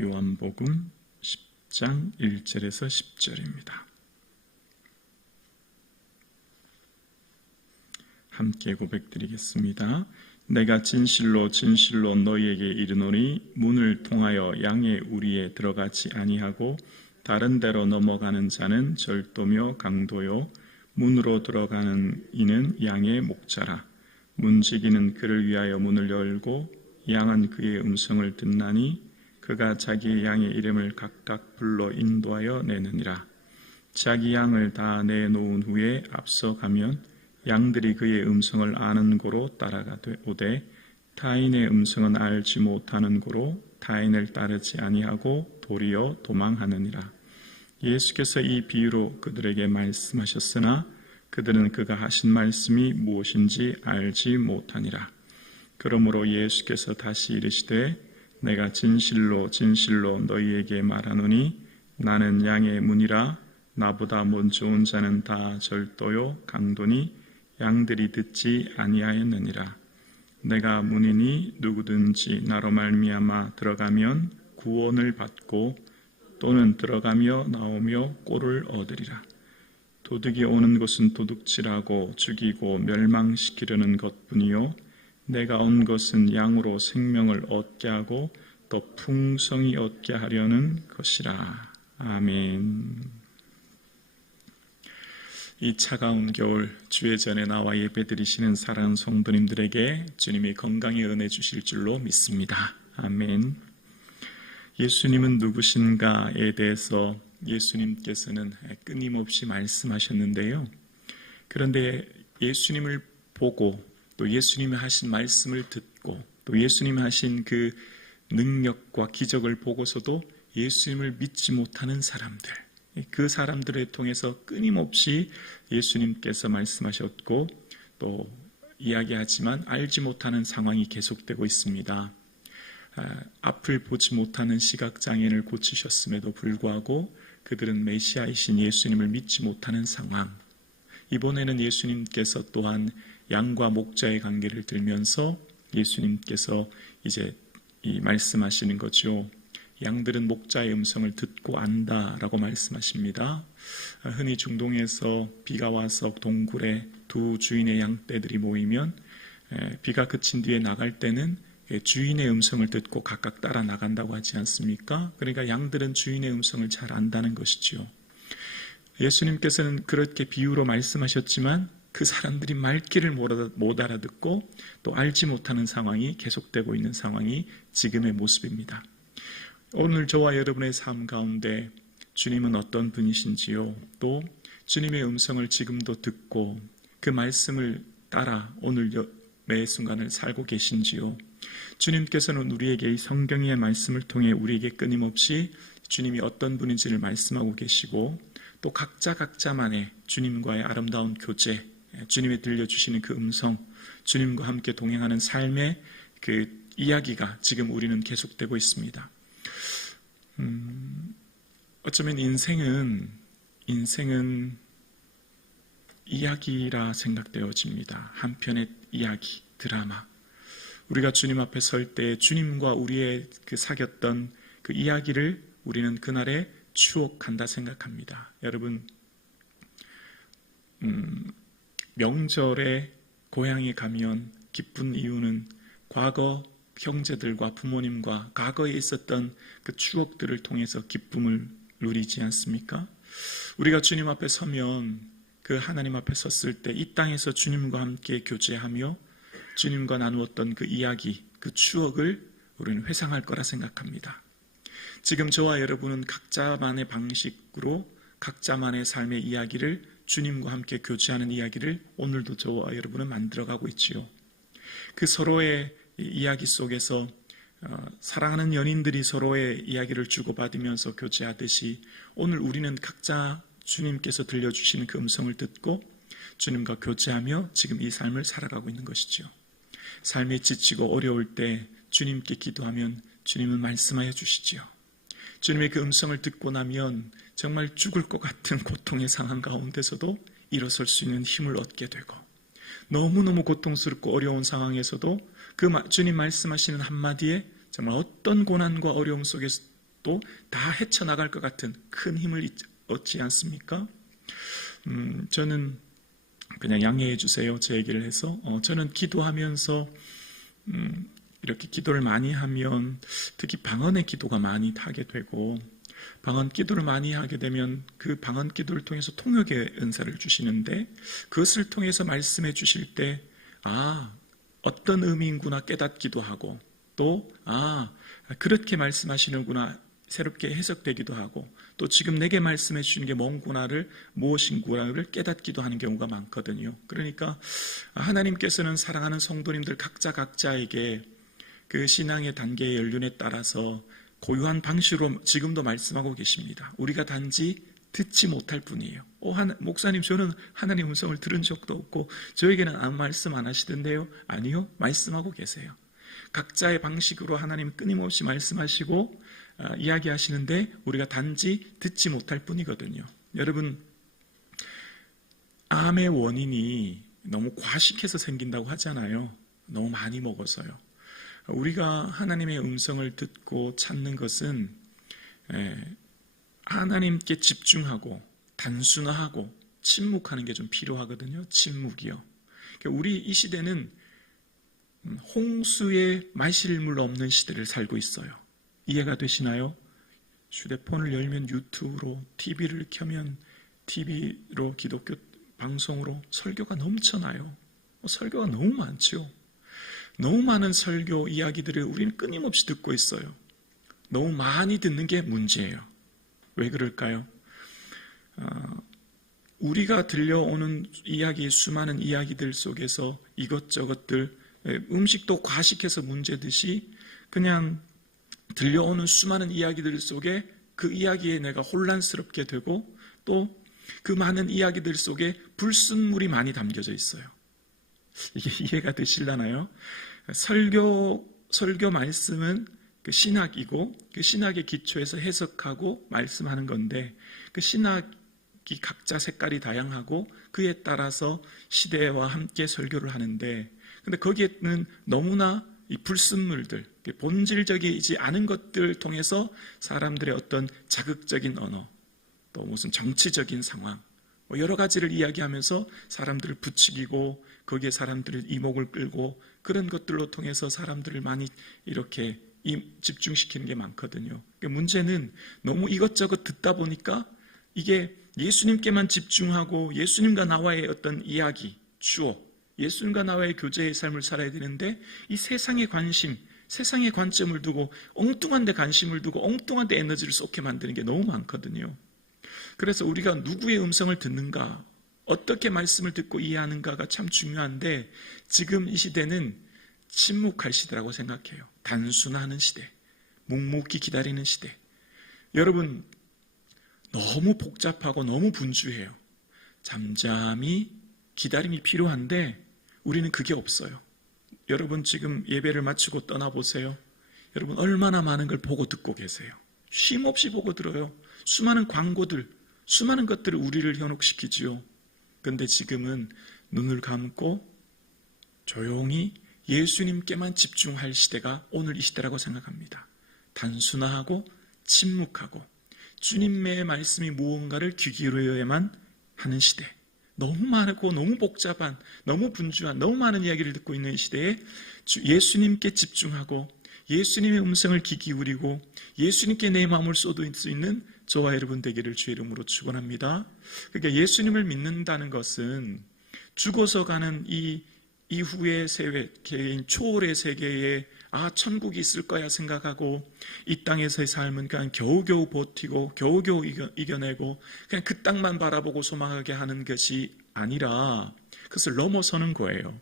요한복음 10장 1절에서 10절입니다. 함께 고백드리겠습니다. 내가 진실로 진실로 너희에게 이르노니 문을 통하여 양의 우리에 들어가지 아니하고 다른 데로 넘어가는 자는 절도며 강도요 문으로 들어가는 이는 양의 목자라. 문지기는 그를 위하여 문을 열고 양은 그의 음성을 듣나니 그가 자기의 양의 이름을 각각 불러 인도하여 내느니라. 자기 양을 다 내놓은 후에 앞서가면 양들이 그의 음성을 아는 고로 따라가되 오되 타인의 음성은 알지 못하는 고로 타인을 따르지 아니하고 도리어 도망하느니라. 예수께서 이 비유로 그들에게 말씀하셨으나 그들은 그가 하신 말씀이 무엇인지 알지 못하니라. 그러므로 예수께서 다시 이르시되 내가 진실로 진실로 너희에게 말하노니 나는 양의 문이라. 나보다 먼저 온 자는 다 절도요 강도니 양들이 듣지 아니하였느니라. 내가 문이니 누구든지 나로 말미암아 들어가면 구원을 받고 또는 들어가며 나오며 꼴을 얻으리라. 도둑이 오는 것은 도둑질하고 죽이고 멸망시키려는 것뿐이요 내가 온 것은 양으로 생명을 얻게 하고 더 풍성히 얻게 하려는 것이라. 아멘. 이 차가운 겨울 주의 전에 나와 예배드리시는 사랑하는 성도님들에게 주님이 건강의 은혜 주실 줄로 믿습니다. 아멘. 예수님은 누구신가에 대해서 예수님께서는 끊임없이 말씀하셨는데요. 그런데 예수님을 보고 또 예수님이 하신 말씀을 듣고 또 예수님이 하신 그 능력과 기적을 보고서도 예수님을 믿지 못하는 사람들, 그 사람들을 통해서 끊임없이 예수님께서 말씀하셨고 또 이야기하지만 알지 못하는 상황이 계속되고 있습니다. 앞을 보지 못하는 시각장애인을 고치셨음에도 불구하고 그들은 메시아이신 예수님을 믿지 못하는 상황. 이번에는 예수님께서 또한 양과 목자의 관계를 들면서 예수님께서 이제 말씀하시는 거죠. 양들은 목자의 음성을 듣고 안다라고 말씀하십니다. 흔히 중동에서 비가 와서 동굴에 두 주인의 양떼들이 모이면 비가 그친 뒤에 나갈 때는 주인의 음성을 듣고 각각 따라 나간다고 하지 않습니까? 그러니까 양들은 주인의 음성을 잘 안다는 것이지요. 예수님께서는 그렇게 비유로 말씀하셨지만 그 사람들이 말귀를 못 알아듣고 또 알지 못하는 상황이 계속되고 있는 상황이 지금의 모습입니다. 오늘 저와 여러분의 삶 가운데 주님은 어떤 분이신지요? 또 주님의 음성을 지금도 듣고 그 말씀을 따라 오늘 매 순간을 살고 계신지요? 주님께서는 우리에게 이 성경의 말씀을 통해 우리에게 끊임없이 주님이 어떤 분인지를 말씀하고 계시고 또 각자만의 주님과의 아름다운 교제, 주님이 들려주시는 그 음성, 주님과 함께 동행하는 삶의 그 이야기가 지금 우리는 계속되고 있습니다. 어쩌면 인생은 이야기라 생각되어집니다. 한편의 이야기, 드라마. 우리가 주님 앞에 설 때 주님과 우리의 그 사귀었던 그 이야기를 우리는 그날에 추억한다 생각합니다. 여러분, 명절에 고향에 가면 기쁜 이유는 과거 형제들과 부모님과 과거에 있었던 그 추억들을 통해서 기쁨을 누리지 않습니까? 우리가 주님 앞에 서면 그 하나님 앞에 섰을 때 이 땅에서 주님과 함께 교제하며 주님과 나누었던 그 이야기, 그 추억을 우리는 회상할 거라 생각합니다. 지금 저와 여러분은 각자만의 방식으로 각자만의 삶의 이야기를 주님과 함께 교제하는 이야기를 오늘도 저와 여러분은 만들어가고 있지요. 그 서로의 이야기 속에서 사랑하는 연인들이 서로의 이야기를 주고받으면서 교제하듯이 오늘 우리는 각자 주님께서 들려주시는 그 음성을 듣고 주님과 교제하며 지금 이 삶을 살아가고 있는 것이죠. 삶에 지치고 어려울 때 주님께 기도하면 주님은 말씀하여 주시지요. 주님의 그 음성을 듣고 나면 정말 죽을 것 같은 고통의 상황 가운데서도 일어설 수 있는 힘을 얻게 되고 너무너무 고통스럽고 어려운 상황에서도 그 주님 말씀하시는 한마디에 정말 어떤 고난과 어려움 속에서 또 다 헤쳐나갈 것 같은 큰 힘을 얻지 않습니까? 저는 그냥 양해해 주세요. 제 얘기를 해서. 저는 기도하면서 이렇게 기도를 많이 하면 특히 방언의 기도가 많이 하게 되고, 방언 기도를 많이 하게 되면 그 방언 기도를 통해서 통역의 은사를 주시는데, 그것을 통해서 말씀해 주실 때 어떤 의미인구나 깨닫기도 하고, 또 그렇게 말씀하시는구나 새롭게 해석되기도 하고, 또 지금 내게 말씀해 주시는 게 무엇인구나를 깨닫기도 하는 경우가 많거든요. 그러니까 하나님께서는 사랑하는 성도님들 각자에게 그 신앙의 단계의 연륜에 따라서 고유한 방식으로 지금도 말씀하고 계십니다. 우리가 단지 듣지 못할 뿐이에요. 목사님, 저는 하나님 음성을 들은 적도 없고 저에게는 아무 말씀 안 하시던데요. 아니요, 말씀하고 계세요. 각자의 방식으로 하나님 끊임없이 말씀하시고 이야기하시는데 우리가 단지 듣지 못할 뿐이거든요. 여러분, 암의 원인이 너무 과식해서 생긴다고 하잖아요. 너무 많이 먹어서요. 우리가 하나님의 음성을 듣고 찾는 것은 하나님께 집중하고 단순화하고 침묵하는 게 좀 필요하거든요. 침묵이요. 우리 이 시대는 홍수에 마실 물 없는 시대를 살고 있어요. 이해가 되시나요? 휴대폰을 열면 유튜브로, TV를 켜면 TV로, 기독교 방송으로 설교가 넘쳐나요. 설교가 너무 많죠. 너무 많은 설교 이야기들을 우리는 끊임없이 듣고 있어요. 너무 많이 듣는 게 문제예요. 왜 그럴까요? 우리가 들려오는 수많은 이야기들 속에서 이것저것들, 음식도 과식해서 문제듯이 그냥 들려오는 수많은 이야기들 속에 그 이야기에 내가 혼란스럽게 되고, 또 그 많은 이야기들 속에 불순물이 많이 담겨져 있어요. 이게 이해가 되시려나요? 설교 말씀은 그 신학이고, 그 신학의 기초에서 해석하고 말씀하는 건데, 그 신학이 각자 색깔이 다양하고 그에 따라서 시대와 함께 설교를 하는데, 근데 거기에는 너무나 이 불순물들, 본질적이지 않은 것들을 통해서 사람들의 어떤 자극적인 언어, 또 무슨 정치적인 상황, 여러 가지를 이야기하면서 사람들을 부추기고 거기에 사람들의 이목을 끌고, 그런 것들로 통해서 사람들을 많이 이렇게 집중시키는 게 많거든요. 문제는 너무 이것저것 듣다 보니까 이게 예수님께만 집중하고 예수님과 나와의 어떤 이야기, 추억, 예수님과 나와의 교제의 삶을 살아야 되는데, 이 세상의 관심, 세상의 관점을 두고 엉뚱한 데 관심을 두고 엉뚱한 데 에너지를 쏟게 만드는 게 너무 많거든요. 그래서 우리가 누구의 음성을 듣는가, 어떻게 말씀을 듣고 이해하는가가 참 중요한데, 지금 이 시대는 침묵할 시대라고 생각해요. 단순화하는 시대, 묵묵히 기다리는 시대. 여러분, 너무 복잡하고 너무 분주해요. 잠잠히 기다림이 필요한데 우리는 그게 없어요. 여러분, 지금 예배를 마치고 떠나보세요. 여러분, 얼마나 많은 걸 보고 듣고 계세요. 쉼 없이 보고 들어요. 수많은 광고들, 수많은 것들을 우리를 현혹시키지요. 그런데 지금은 눈을 감고 조용히 예수님께만 집중할 시대가 오늘 이 시대라고 생각합니다. 단순화하고 침묵하고 주님의 말씀이 무언가를 귀 기울여야만 하는 시대. 너무 많고 너무 복잡한, 너무 분주한, 너무 많은 이야기를 듣고 있는 이 시대에 예수님께 집중하고 예수님의 음성을 귀 기울이고 예수님께 내 마음을 쏟을 수 있는 저와 여러분 되기를 주의 이름으로 축원합니다. 그러니까 예수님을 믿는다는 것은 죽어서 가는 이 이후의 세계인 초월의 세계에 천국이 있을 거야 생각하고 이 땅에서의 삶은 그냥 겨우겨우 버티고 겨우겨우 이겨내고 그냥 그 땅만 바라보고 소망하게 하는 것이 아니라 그것을 넘어서는 거예요.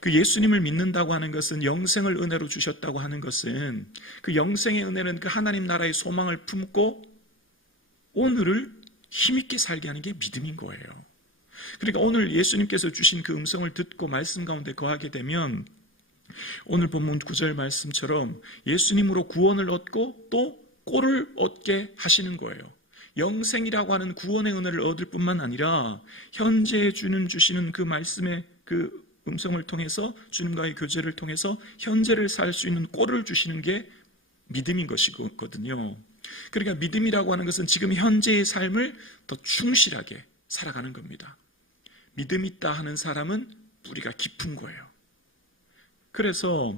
그 예수님을 믿는다고 하는 것은, 영생을 은혜로 주셨다고 하는 것은, 그 영생의 은혜는 그 하나님 나라의 소망을 품고 오늘을 힘있게 살게 하는 게 믿음인 거예요. 그러니까 오늘 예수님께서 주신 그 음성을 듣고 말씀 가운데 거하게 되면 오늘 본문 9절 말씀처럼 예수님으로 구원을 얻고 또 꼴을 얻게 하시는 거예요. 영생이라고 하는 구원의 은혜를 얻을 뿐만 아니라 현재 주시는 그 말씀의 그 음성을 통해서, 주님과의 교제를 통해서 현재를 살 수 있는 꼴을 주시는 게 믿음인 것이거든요. 그러니까 믿음이라고 하는 것은 지금 현재의 삶을 더 충실하게 살아가는 겁니다. 믿음 있다 하는 사람은 뿌리가 깊은 거예요. 그래서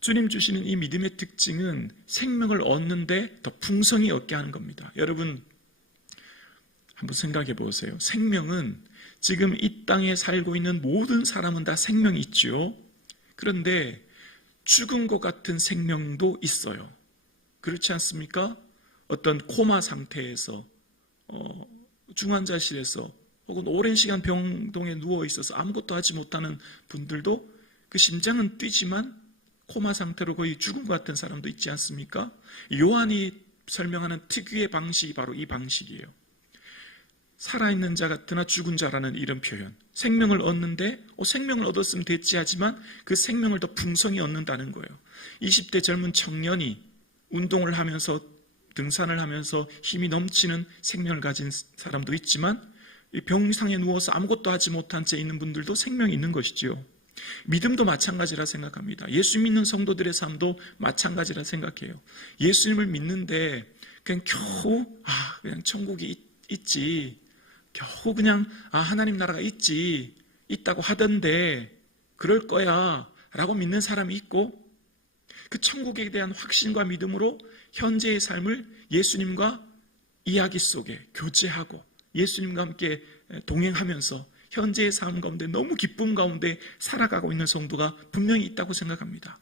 주님 주시는 이 믿음의 특징은 생명을 얻는데 더 풍성히 얻게 하는 겁니다. 여러분 한번 생각해 보세요. 생명은 지금 이 땅에 살고 있는 모든 사람은 다 생명이 있죠. 그런데 죽은 것 같은 생명도 있어요. 그렇지 않습니까? 어떤 코마 상태에서 중환자실에서 혹은 오랜 시간 병동에 누워 있어서 아무것도 하지 못하는 분들도 그 심장은 뛰지만 코마 상태로 거의 죽은 것 같은 사람도 있지 않습니까? 요한이 설명하는 특유의 방식이 바로 이 방식이에요. 살아있는 자 같으나 죽은 자라는 이런 표현. 생명을 얻는데 생명을 얻었으면 됐지 하지만 그 생명을 더 풍성히 얻는다는 거예요. 20대 젊은 청년이 운동을 하면서 등산을 하면서 힘이 넘치는 생명을 가진 사람도 있지만 병상에 누워서 아무것도 하지 못한 채 있는 분들도 생명이 있는 것이지요. 믿음도 마찬가지라 생각합니다. 예수 믿는 성도들의 삶도 마찬가지라 생각해요. 예수님을 믿는데 그냥 겨우 그냥 천국이 있지, 겨우 그냥 하나님 나라가 있다고 하던데 그럴 거야 라고 믿는 사람이 있고, 그 천국에 대한 확신과 믿음으로 현재의 삶을 예수님과 이야기 속에 교제하고 예수님과 함께 동행하면서 현재의 삶 가운데 너무 기쁨 가운데 살아가고 있는 성도가 분명히 있다고 생각합니다.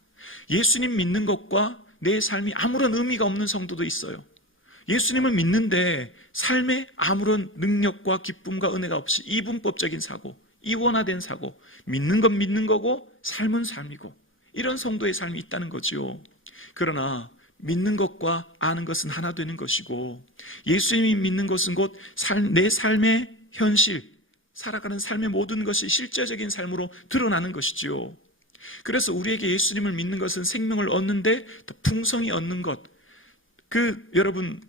예수님 믿는 것과 내 삶이 아무런 의미가 없는 성도도 있어요. 예수님을 믿는데 삶에 아무런 능력과 기쁨과 은혜가 없이 이분법적인 사고, 이원화된 사고, 믿는 건 믿는 거고 삶은 삶이고, 이런 성도의 삶이 있다는 거죠. 그러나 믿는 것과 아는 것은 하나 되는 것이고, 예수님이 믿는 것은 곧 내 삶의 현실, 살아가는 삶의 모든 것이 실제적인 삶으로 드러나는 것이지요. 그래서 우리에게 예수님을 믿는 것은 생명을 얻는데 더 풍성히 얻는 것. 여러분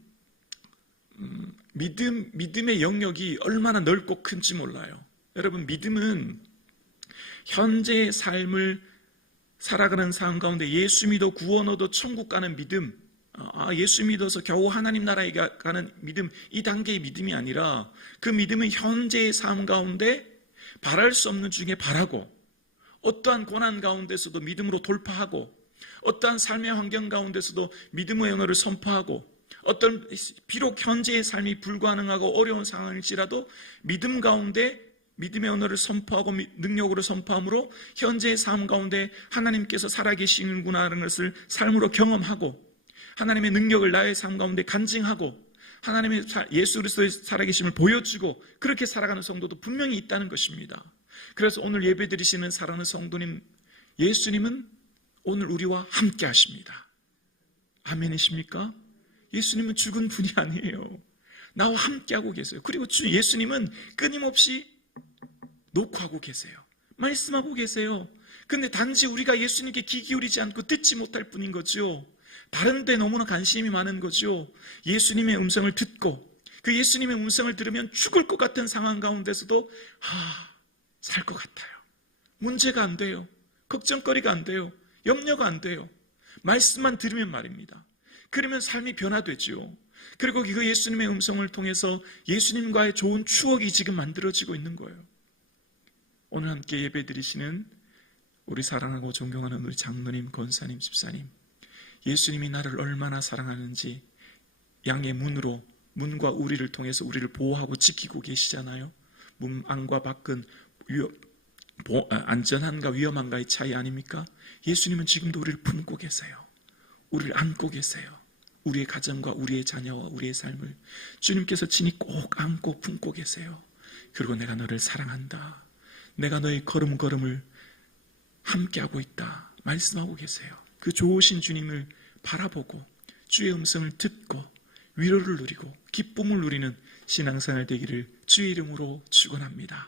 믿음의 영역이 얼마나 넓고 큰지 몰라요. 여러분 믿음은 현재의 삶을 살아가는 삶 가운데 예수 믿어 구원 얻어 천국 가는 믿음, 예수 믿어서 겨우 하나님 나라에 가는 믿음, 이 단계의 믿음이 아니라 그 믿음은 현재의 삶 가운데 바랄 수 없는 중에 바라고, 어떠한 고난 가운데서도 믿음으로 돌파하고, 어떠한 삶의 환경 가운데서도 믿음의 언어를 선포하고, 비록 현재의 삶이 불가능하고 어려운 상황일지라도 믿음 가운데 믿음의 언어를 선포하고 능력으로 선포함으로 현재의 삶 가운데 하나님께서 살아계시는구나라는 것을 삶으로 경험하고, 하나님의 능력을 나의 삶 가운데 간증하고, 하나님의 예수 그리스도의 살아계심을 보여주고, 그렇게 살아가는 성도도 분명히 있다는 것입니다. 그래서 오늘 예배드리시는 사랑하는 성도님, 예수님은 오늘 우리와 함께 하십니다. 아멘이십니까? 예수님은 죽은 분이 아니에요. 나와 함께하고 계세요. 그리고 예수님은 끊임없이 녹화하고 계세요. 말씀하고 계세요. 근데 단지 우리가 예수님께 귀 기울이지 않고 듣지 못할 뿐인 거죠. 다른 데 너무나 관심이 많은 거죠. 예수님의 음성을 듣고 그 예수님의 음성을 들으면 죽을 것 같은 상황 가운데서도 살 것 같아요. 문제가 안 돼요. 걱정거리가 안 돼요. 염려가 안 돼요. 말씀만 들으면 말입니다. 그러면 삶이 변화되죠. 그리고 그 예수님의 음성을 통해서 예수님과의 좋은 추억이 지금 만들어지고 있는 거예요. 오늘 함께 예배드리시는 우리 사랑하고 존경하는 우리 장로님, 권사님, 집사님, 예수님이 나를 얼마나 사랑하는지 양의 문과 우리를 통해서 우리를 보호하고 지키고 계시잖아요. 문 안과 밖은 안전한가 위험한가의 차이 아닙니까? 예수님은 지금도 우리를 품고 계세요. 우리를 안고 계세요. 우리의 가정과 우리의 자녀와 우리의 삶을 주님께서 친히 꼭 안고 품고 계세요. 그리고 내가 너를 사랑한다, 내가 너의 걸음걸음을 함께하고 있다 말씀하고 계세요. 그 좋으신 주님을 바라보고 주의 음성을 듣고 위로를 누리고 기쁨을 누리는 신앙생활 되기를 주의 이름으로 축원합니다.